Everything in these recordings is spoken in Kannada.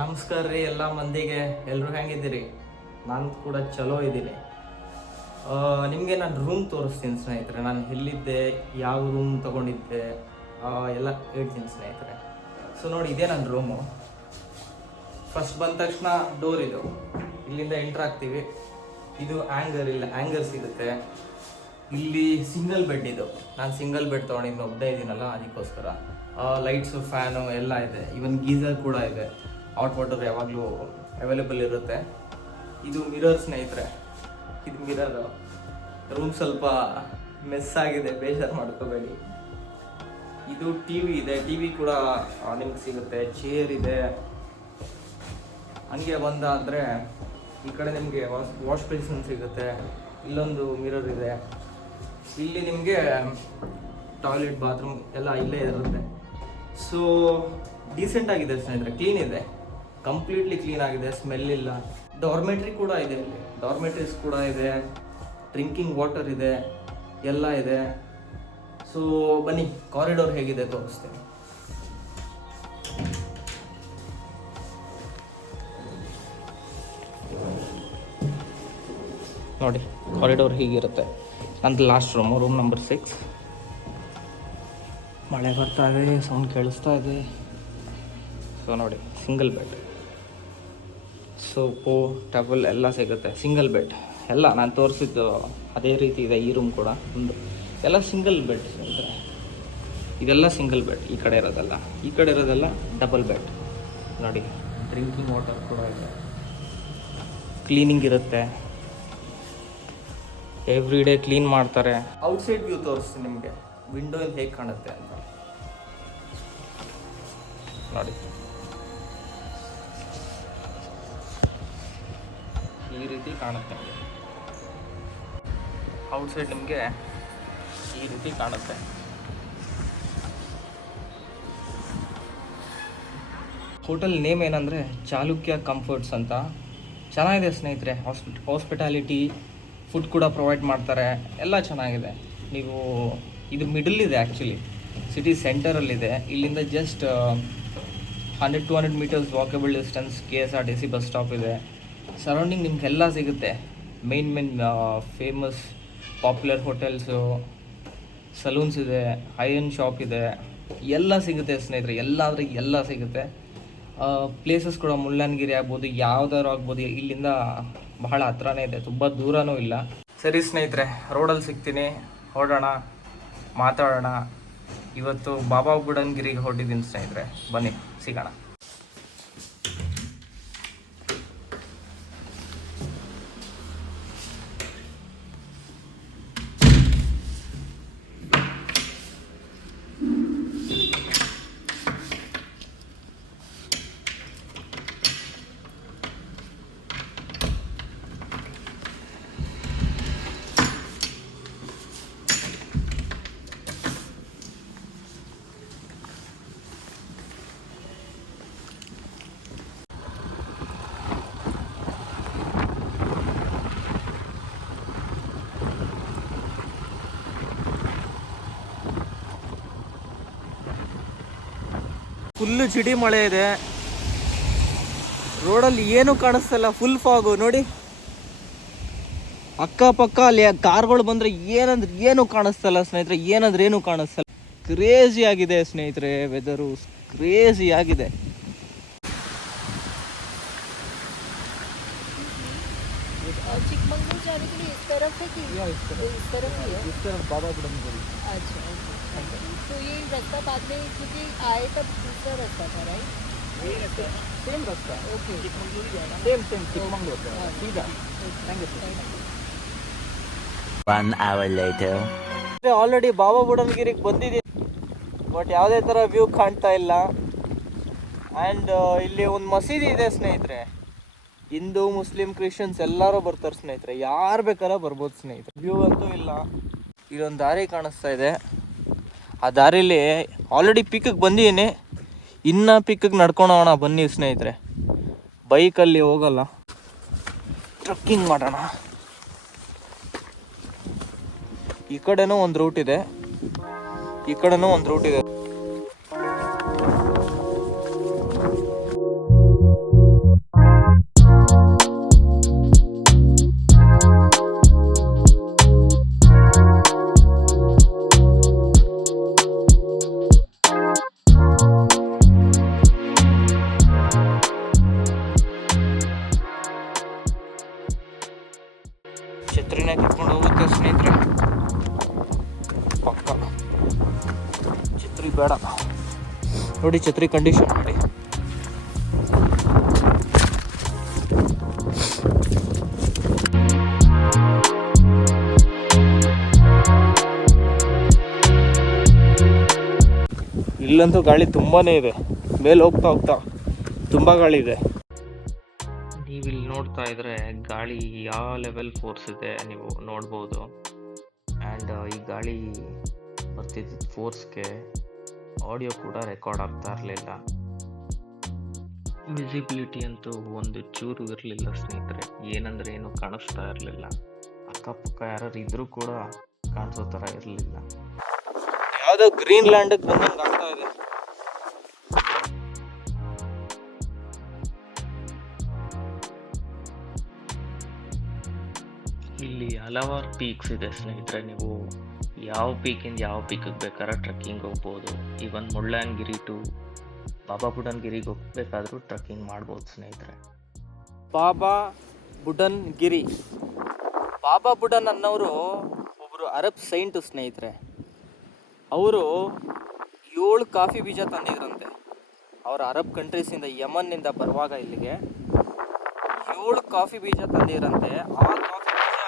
ನಮಸ್ಕಾರ ರೀ ಎಲ್ಲ ಮಂದಿಗೆ. ಎಲ್ಲರೂ ಹೆಂಗಿದ್ದೀರಿ? ನಾನು ಕೂಡ ಚಲೋ ಇದ್ದೀನಿ. ನಿಮಗೆ ನಾನು ರೂಮ್ ತೋರಿಸ್ತೀನಿ ಸ್ನೇಹಿತರೆ. ನಾನು ಎಲ್ಲಿದ್ದೆ, ಯಾವ ರೂಮ್ ತೊಗೊಂಡಿದ್ದೆ ಎಲ್ಲ ಹೇಳ್ತೀನಿ ಸ್ನೇಹಿತರೆ. ಸೊ ನೋಡಿ, ಇದೇ ನನ್ನ ರೂಮು. ಫಸ್ಟ್ ಬಂದ ತಕ್ಷಣ ಡೋರ್ ಇದು, ಇಲ್ಲಿಂದ ಎಂಟ್ರ್ ಆಗ್ತೀವಿ. ಇದು ಆ್ಯಂಗರ್ ಸಿಗುತ್ತೆ. ಇಲ್ಲಿ ಸಿಂಗಲ್ ಬೆಡ್ ಇದು. ನಾನು ಸಿಂಗಲ್ ಬೆಡ್ ತೊಗೊಂಡಿದ್ದು, ಒಬ್ಬನೇ ಇದ್ದೀನಲ್ಲ ಅದಕ್ಕೋಸ್ಕರ. ಲೈಟ್ಸು, ಫ್ಯಾನು ಎಲ್ಲ ಇದೆ. ಇವನ್ ಗೀಸರ್ ಕೂಡ ಇದೆ. ಹಾಟ್ ವಾಟರ್ ಯಾವಾಗಲೂ ಅವೈಲೇಬಲ್ ಇರುತ್ತೆ. ಇದು ಮಿರರ್ ಸ್ನೇಹಿತರೆ, ಇದು ಮಿರರು. ರೂಮ್ ಸ್ವಲ್ಪ ಮೆಸ್ ಆಗಿದೆ, ಬೇಜಾರು ಮಾಡ್ಕೋಬೇಡಿ. ಇದು ಟಿ ವಿ ಇದೆ, ಟಿ ವಿ ಕೂಡ ನಿಮ್ಗೆ ಸಿಗುತ್ತೆ. ಚೇರ್ ಇದೆ. ಹಂಗೆ ಬಂದ ಅಂದರೆ ಈ ಕಡೆ ನಿಮಗೆ ವಾಶ್ ಬೇಸಿನ್ ಸಿಗುತ್ತೆ. ಇಲ್ಲೊಂದು ಮಿರರ್ ಇದೆ. ಇಲ್ಲಿ ನಿಮಗೆ ಟಾಯ್ಲೆಟ್, ಬಾತ್ರೂಮ್ ಎಲ್ಲ ಇಲ್ಲೇ ಇರುತ್ತೆ. ಸೊ ಡೀಸೆಂಟ್ ಆಗಿದೆ ಸ್ನೇಹಿತರೆ, ಕ್ಲೀನ್ ಇದೆ, ಕಂಪ್ಲೀಟ್ಲಿ ಕ್ಲೀನ್ ಆಗಿದೆ, ಸ್ಮೆಲ್ ಇಲ್ಲ. ಡಾರ್ಮೆಟ್ರಿ ಕೂಡ ಇದೆ, ಇಲ್ಲಿ ಡಾರ್ಮೆಟ್ರೀಸ್ ಕೂಡ ಇದೆ, ಡ್ರಿಂಕಿಂಗ್ ವಾಟರ್ ಇದೆ, ಎಲ್ಲ ಇದೆ. ಸೊ ಬನ್ನಿ, ಕಾರಿಡೋರ್ ಹೇಗಿದೆ ತೋರಿಸ್ತೀನಿ. ನೋಡಿ, ಕಾರಿಡೋರ್ ಹೀಗಿರುತ್ತೆ. ನಂದು ಲಾಸ್ಟ್ ರೂಮ್ ನಂಬರ್ 6. ಮಳೆ ಬರ್ತಾ ಇದೆ, ಸೌಂಡ್ ಕೇಳಿಸ್ತಾ ಇದೆ. ಸೊ ನೋಡಿ, ಸಿಂಗಲ್ ಬೆಡ್, ಸೋಪು, ಟವಲ್ ಎಲ್ಲ ಸಿಗುತ್ತೆ. ಸಿಂಗಲ್ ಬೆಡ್ ಎಲ್ಲ ನಾನು ತೋರಿಸಿದ್ದು ಅದೇ ರೀತಿ ಇದೆ. ಈ ರೂಮ್ ಕೂಡ ಒಂದು ಎಲ್ಲ ಸಿಂಗಲ್ ಬೆಡ್ ಸ್ನೇಹಿತರೆ. ಇದೆಲ್ಲ ಸಿಂಗಲ್ ಬೆಡ್. ಈ ಕಡೆ ಇರೋದೆಲ್ಲ ಡಬಲ್ ಬೆಡ್. ನೋಡಿ, ಡ್ರಿಂಕಿಂಗ್ ವಾಟರ್ ಕೂಡ ಇದೆ, ಕ್ಲೀನಿಂಗ್ ಇರುತ್ತೆ, ಎವ್ರಿ ಡೇ ಕ್ಲೀನ್ ಮಾಡ್ತಾರೆ. ಔಟ್ಸೈಡ್ ವ್ಯೂ ತೋರಿಸ್ತೀನಿ ನಿಮಗೆ, ವಿಂಡೋಯಿಂದ ಹೇಗೆ ಕಾಣುತ್ತೆ ಅಂತ ನೋಡಿ. ಈ ರೀತಿ ಕಾಣುತ್ತೆ. ಔಟ್ಸೈಡ್ ನಿಮಗೆ ಈ ರೀತಿ ಕಾಣುತ್ತೆ. ಹೋಟೆಲ್ ನೇಮ್ ಏನಂದರೆ ಚಾಲುಕ್ಯ ಕಂಫರ್ಟ್ಸ್ ಅಂತ. ಚೆನ್ನಾಗಿದೆ ಸ್ನೇಹಿತರೆ. ಹಾಸ್ಪಿಟಾಲಿಟಿ, ಫುಡ್ ಕೂಡ ಪ್ರೊವೈಡ್ ಮಾಡ್ತಾರೆ, ಎಲ್ಲ ಚೆನ್ನಾಗಿದೆ. ನೀವು ಇದು ಮಿಡಲ್ ಇದೆ, ಆ್ಯಕ್ಚುಲಿ ಸಿಟಿ ಸೆಂಟರಲ್ಲಿದೆ. ಇಲ್ಲಿಂದ just 100-200 meters walkable distance KSRTC bus stop ಇದೆ. ಸರೌಂಡಿಂಗ್ ನಿಮ್ಗೆಲ್ಲ ಸಿಗುತ್ತೆ. Main famous popular hotels, salons ಇದೆ, ಹೈ-ಎಂಡ್ ಶಾಪ್ ಇದೆ, ಎಲ್ಲ ಸಿಗುತ್ತೆ ಸ್ನೇಹಿತರೆ. ಎಲ್ಲ ಸಿಗುತ್ತೆ. ಪ್ಲೇಸಸ್ ಕೂಡ ಮುಳ್ಳಯ್ಯನಗಿರಿ ಆಗ್ಬೋದು, ಯಾವ್ದಾದ್ರು ಆಗ್ಬೋದು. ಇಲ್ಲಿಂದ ಬಹಳ ಹತ್ರನೇ ಇದೆ, ತುಂಬ ದೂರನೂ ಇಲ್ಲ. ಸರಿ ಸ್ನೇಹಿತರೆ, ರೋಡಲ್ಲಿ ಸಿಗ್ತೀನಿ, ಹೊರಡೋಣ, ಮಾತಾಡೋಣ. ಇವತ್ತು ಬಾಬಾ ಬುಡನ್ಗಿರಿಗೆ ಹೊರಟಿದ್ದೀನಿ ಸ್ನೇಹಿತರೆ. ಬನ್ನಿ ಸಿಗೋಣ. ಫುಲ್ಲು ಚಿಡಿ ಮಳೆ ಇದೆ. ರೋಡಲ್ಲಿ ಏನು ಕಾಣಿಸ್ತಲ್ಲ, ಫುಲ್ ಫಾಗು. ನೋಡಿ, ಅಕ್ಕಪಕ್ಕ ಅಲ್ಲಿ ಕಾರ್ಗಳು ಬಂದರೆ ಏನು ಕಾಣಿಸ್ತಲ್ಲ ಸ್ನೇಹಿತರೆ. ಏನು ಕಾಣಿಸ್ತಲ್ಲ. ಕ್ರೇಜಿ ಆಗಿದೆ ಸ್ನೇಹಿತರೆ, ವೆದರು ಕ್ರೇಜಿ ಆಗಿದೆ. चिकमंगलूर जाने के लिए इस तरफ है कि इस तरफ ही है? इस तरफ बाबा बुडनगिरी। अच्छा, तो ये रास्ता बाद में क्योंकि आए तब दूसरा रास्ता था, राइट? सेम रास्ता, ओके, चिकमंगलूर जाना, सेम चिकमंगलूर सीधा। Thank you. 1 hour later. Already Baba ಬುಡನ್ಗಿರಿಗೆ ಬಂದಿದ್ದೀನಿ, ಬಟ್ ಯಾವುದೇ ಥರ ವ್ಯೂ ಕಾಣ್ತಾ ಇಲ್ಲ. ಆ್ಯಂಡ್ ಇಲ್ಲಿ ಒಂದು ಮಸೀದಿ ಇದೆ ಸ್ನೇಹಿತರೆ. ಹಿಂದೂ, ಮುಸ್ಲಿಂ, ಕ್ರಿಶ್ಚಿಯನ್ಸ್ ಎಲ್ಲರೂ ಬರ್ತಾರೆ ಸ್ನೇಹಿತರೆ. ಯಾರು ಬೇಕಾದ್ರೂ ಬರ್ಬೋದು ಸ್ನೇಹಿತರೆ. ವ್ಯೂ ಅಂತೂ ಇಲ್ಲ. ಇಲ್ಲೊಂದು ದಾರಿ ಕಾಣಿಸ್ತಾ ಇದೆ. ಆ ದಾರಿಲಿ ಆಲ್ರೆಡಿ ಪಿಕ್ಕಿಗೆ ಬಂದಿದ್ದೀನಿ, ಇನ್ನು ಪಿಕ್ಕಿಗೆ ನಡ್ಕೊಂಡು ಹೋಗೋಣ ಬನ್ನಿ ಸ್ನೇಹಿತರೆ. ಬೈಕಲ್ಲಿ ಹೋಗಲ್ಲ, ಟ್ರಕ್ಕಿಂಗ್ ಮಾಡೋಣ. ಈ ಕಡೆನೂ ಒಂದು ರೂಟ್ ಇದೆ, ಈ ಕಡೆನೂ ಒಂದು ರೂಟ್ ಇದೆ. ಬೇಡ. ನೋಡಿ ಛತ್ರಿ ಕಂಡೀಷನ್ ನೋಡಿ. ಇಲ್ಲಂತೂ ಗಾಳಿ ತುಂಬಾ ಇದೆ, ಮೇಲೆ ಹೋಗ್ತಾ ಹೋಗ್ತಾ ತುಂಬ ಗಾಳಿ ಇದೆ. ನೀವಿಲ್ಲಿ ನೋಡ್ತಾ ಇದ್ರೆ ಗಾಳಿ ಯಾವ ಲೆವೆಲ್ ಫೋರ್ಸ್ ಇದೆ ನೀವು ನೋಡ್ಬೋದು. ಆ್ಯಂಡ್ ಈ ಗಾಳಿ ಬರ್ತಿದ್ದ ಫೋರ್ಸ್ಗೆ ಆಡಿಯೋ ಕೂಡ ರೆಕಾರ್ಡ್ ಆಗ್ತಾ ಇರಲಿಲ್ಲ. ವಿಸಿಬಿಲಿಟಿ ಅಂತೂ ಒಂದು ಚೂರು ಇರಲಿಲ್ಲ ಸ್ನೇಹಿತರೆ, ಏನಂದರೆ ಏನು ಕಾಣಿಸ್ತಾ ಇರಲಿಲ್ಲ. ಅಕ್ಕಪಕ್ಕ ಯಾರು ಇದ್ರೂ ಕೂಡ ಕಾಣಿಸೋ ಥರ ಇರಲಿಲ್ಲ. ಯಾವುದೋ ಗ್ರೀನ್ ಲ್ಯಾಂಡಿಗೆ ಬಂದಂಗೆ ಆಗ್ತಾ ಇದೆ. ಇಲ್ಲಿ ಹಲವಾರು ಪೀಕ್ಸ್ ಇದೆ ಸ್ನೇಹಿತರೆ, ನೀವು ಯಾವ ಪೀಕಿಂದ ಯಾವ ಪೀಕಿಗೆ ಬೇಕಾದ್ರೆ ಟ್ರೆಕ್ಕಿಂಗ್ ಹೋಗ್ಬೋದು. ಈವನ್ ಮುಳ್ಳಯ್ಯನಗಿರಿ ಟು ಬಾಬಾ ಬುಡನ್ಗಿರಿಗೆ ಹೋಗ್ಬೇಕಾದ್ರೂ ಟ್ರೆಕ್ಕಿಂಗ್ ಮಾಡ್ಬೋದು ಸ್ನೇಹಿತರೆ. ಬಾಬಾ ಬುಡನ್ಗಿರಿ, ಬಾಬಾ ಬುಡನ್ ಅನ್ನೋರು ಒಬ್ಬರು ಅರಬ್ ಸೈಂಟು ಸ್ನೇಹಿತರೆ. ಅವರು 7 ಕಾಫಿ ಬೀಜ ತಂದಿದ್ರಂತೆ. ಅವರು ಅರಬ್ ಕಂಟ್ರೀಸಿಂದ ಯಮನ್ನಿಂದ ಬರುವಾಗ ಇಲ್ಲಿಗೆ 7 ಕಾಫಿ ಬೀಜ ತಂದಿದ್ರಂತೆ. ಆ ಕಾಫಿ ಬೀಜ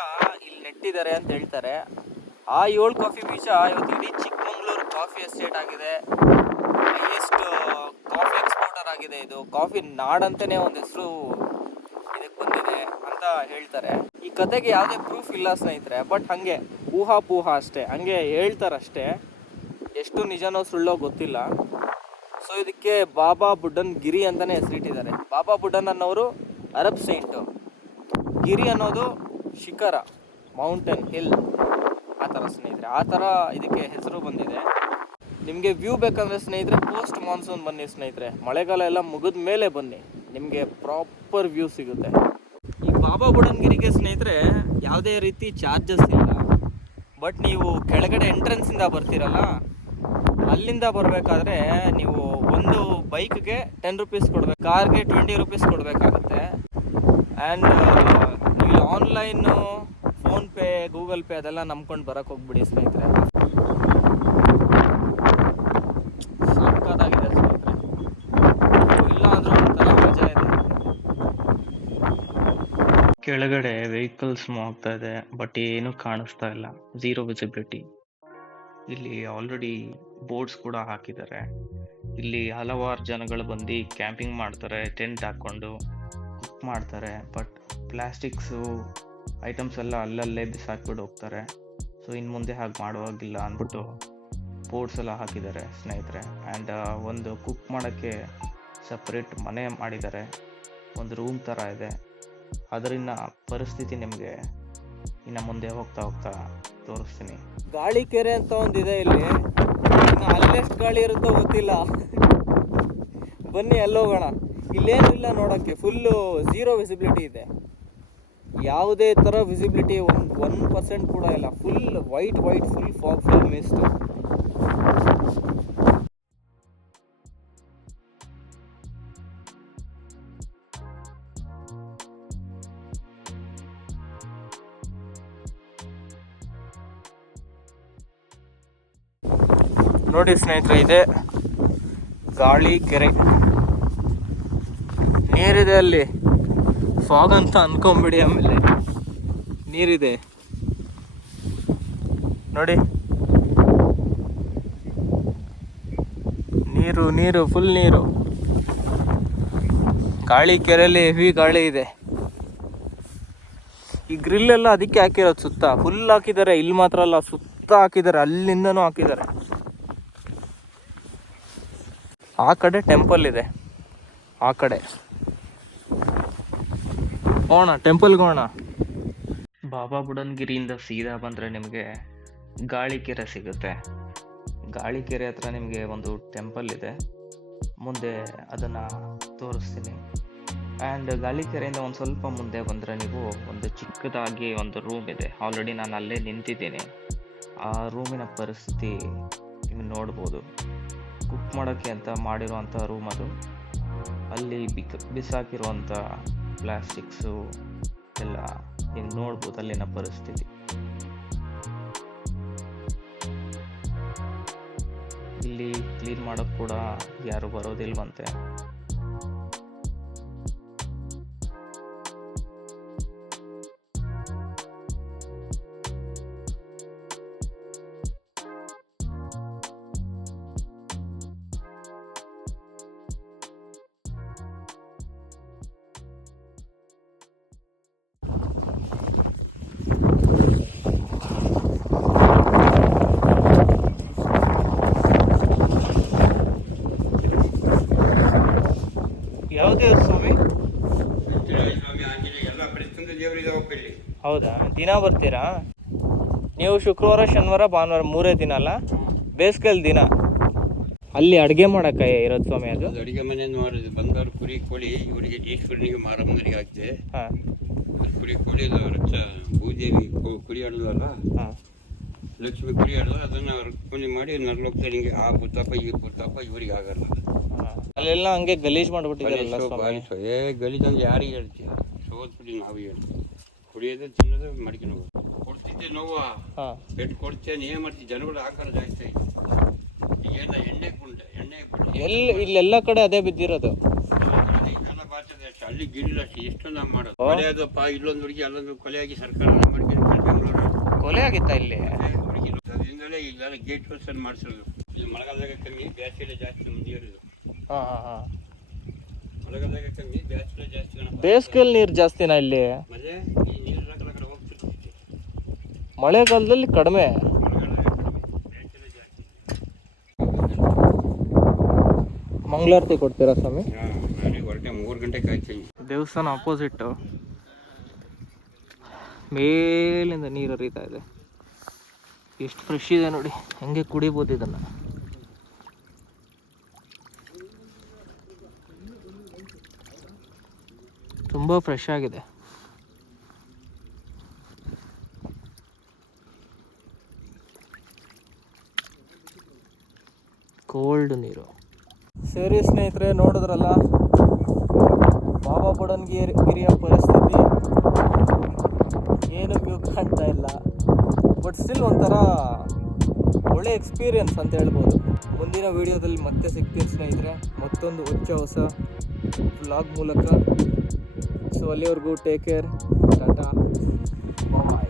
ಇಲ್ಲಿ ನೆಟ್ಟಿದ್ದಾರೆ ಅಂತ ಹೇಳ್ತಾರೆ. ಆ 7 ಕಾಫಿ ಬೀಜ ಇವತ್ತು ಇಡೀ ಚಿಕ್ಕಮಂಗ್ಳೂರು ಕಾಫಿ ಎಸ್ಟೇಟ್ ಆಗಿದೆ, ಹೈಯೆಸ್ಟ್ ಕಾಫಿ ಎಕ್ಸ್ಪೋರ್ಟರ್ ಆಗಿದೆ. ಇದು ಕಾಫಿ ನಾಡಂತಲೇ ಒಂದು ಹೆಸರು ಇದಕ್ಕೆ ಬಂದಿದೆ ಅಂತ ಹೇಳ್ತಾರೆ. ಈ ಕತೆಗೆ ಯಾವುದೇ ಪ್ರೂಫ್ ಇಲ್ಲ ಸ್ನೇಹಿತರೆ, ಬಟ್ ಹಾಗೆ ಊಹಾಪೂಹ ಅಷ್ಟೇ, ಹಂಗೆ ಹೇಳ್ತಾರಷ್ಟೇ. ಎಷ್ಟು ನಿಜನೋ ಸುಳ್ಳೋ ಗೊತ್ತಿಲ್ಲ. ಸೊ ಇದಕ್ಕೆ ಬಾಬಾ ಬುಡನ್ ಗಿರಿ ಅಂತಲೇ ಹೆಸರಿಟ್ಟಿದ್ದಾರೆ. ಬಾಬಾ ಬುಡನ್ ಅನ್ನೋರು ಅರಬ್ ಸೈಂಟು, ಗಿರಿ ಅನ್ನೋದು ಶಿಖರ, ಮೌಂಟೇನ್, ಹಿಲ್, ಆ ಥರ ಸ್ನೇಹಿತರೆ. ಆ ಥರ ಇದಕ್ಕೆ ಹೆಸರು ಬಂದಿದೆ. ನಿಮಗೆ ವ್ಯೂ ಬೇಕಂದರೆ ಸ್ನೇಹಿತರೆ ಪೋಸ್ಟ್ ಮಾನ್ಸೂನ್ ಬನ್ನಿ ಸ್ನೇಹಿತರೆ, ಮಳೆಗಾಲ ಎಲ್ಲ ಮುಗಿದ ಮೇಲೆ ಬನ್ನಿ, ನಿಮಗೆ ಪ್ರಾಪರ್ ವ್ಯೂ ಸಿಗುತ್ತೆ. ಈ ಬಾಬಾ ಬುಡನ್ಗಿರಿಗೆ ಸ್ನೇಹಿತರೆ ಯಾವುದೇ ರೀತಿ ಚಾರ್ಜಸ್ ಇಲ್ಲ. ಬಟ್ ನೀವು ಕೆಳಗಡೆ ಎಂಟ್ರೆನ್ಸಿಂದ ಬರ್ತೀರಲ್ಲ, ಅಲ್ಲಿಂದ ಬರಬೇಕಾದ್ರೆ ನೀವು ಒಂದು ಬೈಕ್ಗೆ 10 ರೂಪೀಸ್ ಕೊಡಬೇಕು, ಕಾರ್ಗೆ 20 ರೂಪೀಸ್ ಕೊಡಬೇಕಾಗುತ್ತೆ. ಆ್ಯಂಡ್ ನೀವು ಆನ್ಲೈನು, ಫೋನ್ಪೇ, ಗೂಗಲ್ ಪೇ ಅದೆಲ್ಲ ನಂಬ್ಕೊಂಡು ಬರೋಕ್ಕೆ ಹೋಗ್ಬಿಡಿ ಸ್ನೇಹಿತರೆ. ಸಕ್ಕತ್ತಾಗಿದೆ ಸ್ನೇಹಿತರೆ, ಇಲ್ಲ ಅಂದರೂ ಒಂಥರ ಮಜಾ ಇದೆ. ಕೆಳಗಡೆ ವೆಹಿಕಲ್ಸ್ ಹೋಗ್ತಾ ಇದೆ, ಬಟ್ ಏನು ಕಾಣಿಸ್ತಾ ಇಲ್ಲ, ಝೀರೋ ವಿಸಿಬಿಲಿಟಿ. ಇಲ್ಲಿ ಆಲ್ರೆಡಿ ಬೋರ್ಡ್ಸ್ ಕೂಡ ಹಾಕಿದ್ದಾರೆ. ಇಲ್ಲಿ ಹಲವಾರು ಜನಗಳು ಬಂದು ಕ್ಯಾಂಪಿಂಗ್ ಮಾಡ್ತಾರೆ, ಟೆಂಟ್ ಹಾಕ್ಕೊಂಡು ಕುಕ್ ಮಾಡ್ತಾರೆ. ಬಟ್ ಪ್ಲಾಸ್ಟಿಕ್ಸು ಐಟಮ್ಸ್ ಎಲ್ಲ ಅಲ್ಲಲ್ಲೇ ಬಿಸಾಕ್ಬಿಟ್ಟು ಹೋಗ್ತಾರೆ. ಸೊ ಇನ್ನು ಮುಂದೆ ಹಾಗೆ ಮಾಡುವಾಗಿಲ್ಲ ಅಂದ್ಬಿಟ್ಟು ಬೋರ್ಡ್ಸ್ ಎಲ್ಲ ಹಾಕಿದ್ದಾರೆ ಸ್ನೇಹಿತರೆ. ಆ್ಯಂಡ್ ಒಂದು ಕುಕ್ ಮಾಡೋಕ್ಕೆ ಸಪ್ರೇಟ್ ಮನೆ ಮಾಡಿದ್ದಾರೆ, ಒಂದು ರೂಮ್ ಥರ ಇದೆ. ಅದರಿಂದ ಪರಿಸ್ಥಿತಿ ನಿಮಗೆ ಇನ್ನು ಮುಂದೆ ಹೋಗ್ತಾ ಹೋಗ್ತಾ ತೋರಿಸ್ತೀನಿ. ಗಾಳಿ ಕೆರೆ ಅಂತ ಒಂದಿದೆ ಇಲ್ಲಿ, ಇನ್ನು ಅಲ್ಲೆಷ್ಟು ಗಾಳಿ ಇರುತ್ತೋ ಗೊತ್ತಿಲ್ಲ. ಬನ್ನಿ ಅಲ್ಲೋಗೋಣ. ಇಲ್ಲೇನು ಇಲ್ಲ ನೋಡೋಕ್ಕೆ, ಫುಲ್ಲು ಝೀರೋ ವಿಸಿಬಿಲಿಟಿ ಇದೆ. ಯಾವುದೇ ಥರ ವಿಸಿಬಿಲಿಟಿ 1% ಕೂಡ ಇಲ್ಲ. Full white full fog, full mist. ನೋಡಿ ಸ್ನೇಹಿತರೆ, ಇದೆ ಗಾಳಿ ಕೆರೆ. ನೀರಿದೆ ಅಲ್ಲಿ, ಫಾಗ್ ಅಂತ ಅನ್ಕೊಂಬಿಡಿ, ಆಮೇಲೆ ನೀರಿದೆ ನೋಡಿ. ನೀರು ಫುಲ್ ನೀರು. ಗಾಳಿ ಕೆರೆಯಲ್ಲಿ ಹೆವಿ ಗಾಳಿ ಇದೆ. ಈ ಗ್ರಿಲ್ ಎಲ್ಲ ಅದಕ್ಕೆ ಹಾಕಿರೋದು, ಸುತ್ತ ಫುಲ್ ಹಾಕಿದ್ದಾರೆ. ಇಲ್ಲಿ ಮಾತ್ರ ಅಲ್ಲ, ಸುತ್ತ ಹಾಕಿದ್ದಾರೆ, ಅಲ್ಲಿಂದನೂ ಹಾಕಿದ್ದಾರೆ. ಆ ಕಡೆ ಟೆಂಪಲ್ ಇದೆ, ಆ ಕಡೆ ಹೋಗೋಣ, ಟೆಂಪಲ್ಗೆ ಹೋಗೋಣ. ಬಾಬಾ ಬುಡನ್ಗಿರಿಯಿಂದ ಸೀದಾ ಬಂದರೆ ನಿಮಗೆ ಗಾಳಿಕೆರೆ ಸಿಗುತ್ತೆ. ಗಾಳಿಕೆರೆ ಹತ್ರ ನಿಮಗೆ ಒಂದು ಟೆಂಪಲ್ ಇದೆ, ಮುಂದೆ ಅದನ್ನು ತೋರಿಸ್ತೀನಿ. ಆ್ಯಂಡ್ ಗಾಳಿಕೆರೆಯಿಂದ ಒಂದು ಸ್ವಲ್ಪ ಮುಂದೆ ಬಂದರೆ ನೀವು ಒಂದು ಚಿಕ್ಕದಾಗಿ ಒಂದು ರೂಮ್ ಇದೆ. ಆಲ್ರೆಡಿ ನಾನು ಅಲ್ಲೇ ನಿಂತಿದ್ದೀನಿ. ಆ ರೂಮಿನ ಪರಿಸ್ಥಿತಿ ನೀವು ನೋಡ್ಬೋದು. ಕುಕ್ ಮಾಡೋಕ್ಕೆ ಅಂತ ಮಾಡಿರುವಂಥ ರೂಮ್ ಅದು. ಅಲ್ಲಿ ಬಿಸಾಕಿರುವಂಥ ಪ್ಲಾಸ್ಟಿಕ್ಸು ಎಲ್ಲ ನೀವು ನೋಡ್ಬೋದು ಅಲ್ಲಿನ ಪರಿಸ್ಥಿತಿ. ಇಲ್ಲಿ ಕ್ಲೀನ್ ಮಾಡೋಕ್ಕೆ ಕೂಡ ಯಾರು ಬರೋದಿಲ್ವಂತೆ. ಯಾವುದೇ ಸ್ವಾಮಿ? ಹೌದಾ, ದಿನ ಬರ್ತೀರಾ ನೀವು? ಶುಕ್ರವಾರ, ಶನಿವಾರ, ಭಾನುವಾರ 3 ದಿನ ಅಲ್ಲ? ಬೇಸಿಗೆಯಲ್ಲಿ ದಿನ ಅಲ್ಲಿ ಅಡುಗೆ ಮಾಡೋಕ್ಕೆ ಇರೋದು ಸ್ವಾಮಿ? ಅದು ಅಡುಗೆ ಮನೆ ಮಾಡೋದು. ಬಂದವರು ಕುರಿ ಕೋಳಿ ಇವರಿಗೆ ಈಶ್ವರನಿಗೆ ಮಾರಮ್ಮನಿಗೆ ಹಾಕ್ತೆ. ಹಾಂ, ಕುರಿ ಕೋಳಿ ಭೂದೇವಿ ಕುರಿ ಆಡೋದಲ್ಲ, ಹಾಂ, ಲಕ್ಷ್ಮಿ ಕುರಿ ಆಡೋದು. ಅದನ್ನು ಅವ್ರು ಕೂಲಿ ಮಾಡಿ ನರ್ಲೋಗ್ತಾರಿಂಗೆ ಆ ಪುತ್ತಪ್ಪ ಈ ಪುತ್ತಪ್ಪ ಇವರಿಗೆ ಆಗಲ್ಲ. ಅಲ್ಲೆಲ್ಲ ಹಂಗೆ ಗಲೀಜು ಮಾಡಿಬಿಟ್ಟಿದ್ದಾರಲ್ಲ ಸ್ವಾಮಿ. ಗಲೀಜಂದು ಯಾರಿಗೆ ಹೇಳ್ತೀಯ? ಸೋದ್ಬಿಟ್ಟು ನಾವು ಹೇಳ್ತೀವಿ. ಕುಡಿಯೋದು ತಿನ್ನೋದು ಮಾಡ್ಕೊಂಡು ಹೋಗೋದು. ಕೊಡ್ತಿದ್ದೆ ನೋವು ಹಾಂ, ಬೆಟ್ಟು ಕೊಡ್ತೇನೆ. ಏನು ಮಾಡ್ತೀವಿ? ಜನಗಳು ಆಕಾರ ಜಾಸ್ತಿ ಆಯ್ತು. ಈಗೆಲ್ಲ ಎಣ್ಣೆ ಇಲ್ಲೆಲ್ಲ ಕಡೆ ಅದೇ ಬಿದ್ದಿರೋದು. ಇದೆಲ್ಲ ಬಾಚದೆ ಅಷ್ಟೇ. ಅಲ್ಲಿ ಗಿಲ್ಲ ಅಷ್ಟೇ. ಎಷ್ಟು ನಾವು ಮಾಡೋದು ಕೊಲೆಯಾದಪ್ಪ. ಇಲ್ಲೊಂದು ಹುಡುಗಿ ಅಲ್ಲೊಂದು ಕೊಲೆಯಾಗಿ ಸರ್ಕಾರ ಮಾಡ್ಕೊಂಡು ಬೆಂಗಳೂರು ಕೊಲೆ ಆಗಿತ್ತಾ ಇಲ್ಲಿ? ಹುಡುಗಿ ಅದರಿಂದಲೇ ಇಲ್ಲೆಲ್ಲ ಗೇಟ್ ಪರ್ಸನ್ ಮಾಡಿಸೋದು. ಇಲ್ಲಿ ಮಳೆಗಾಲದಾಗ ಕಮ್ಮಿ, ಬೇಸಿಗೆಲ್ಲ ಜಾಸ್ತಿ ನೀರಿದು. ಹಾಂ ಹಾಂ ಹಾಂ, ಮಳೆಗಾಲದಾಗ ಕಮ್ಮಿ, ಬೇಸಿಗೆ ಜಾಸ್ತಿ. ಬೇಸಿಗೆಯಲ್ಲಿ ನೀರು ಜಾಸ್ತಿನಾ ಇಲ್ಲಿ? ಮತ್ತೆ ಈ ನೀರು ಕಡೆ ಹೋಗ್ತಿರ್ತೈತಿ. ಮಳೆಗಾಲದಲ್ಲಿ ಕಡಿಮೆ. ಮಂಗಳಾರತಿ ಕೊಡ್ತೀರಾ ಸ್ವಾಮಿ? ಹೊರಟೆ 3 ಗಂಟೆಗೆ ಕಾಯ್ತೀನಿ. ದೇವಸ್ಥಾನ ಅಪೋಸಿಟ್ಟು ಮೇಲಿಂದ ನೀರು ಹರಿತಾ ಇದೆ. ಎಷ್ಟು ಫ್ರೆಶ್ ಇದೆ ನೋಡಿ, ಹೆಂಗೆ ಕುಡಿಬೋದು ಇದನ್ನು. ತುಂಬ ಫ್ರೆಶ್ ಆಗಿದೆ. ಕೋಲ್ಡ್ ನೀರು. ಸರಿ ಸ್ನೇಹಿತರೆ, ನೋಡಿದ್ರಲ್ಲ ಬಾಬಾ ಬುಡನ್ಗಿರಿಯ ಪರಿಸ್ಥಿತಿ. ಏನು ವ್ಯೂ ಕಾಣ್ತಾ ಇಲ್ಲ, ಬಟ್ ಸ್ಟಿಲ್ ಒಂಥರ ಒಳ್ಳೆ ಎಕ್ಸ್ಪೀರಿಯನ್ಸ್ ಅಂತ ಹೇಳ್ಬೋದು. ಮುಂದಿನ ವೀಡಿಯೋದಲ್ಲಿ ಮತ್ತೆ ಸಿಗ್ತೀನಿ ಸ್ನೇಹಿತರೆ, ಮತ್ತೊಂದು ಹೊಸ ವ್ಲಾಗ್ ಮೂಲಕ. ಸೊ ಅಲ್ಲಿವರೆಗೂ ಟೇಕ್ ಕೇರ್, ಟಾಟಾ, ಬಾಯ್.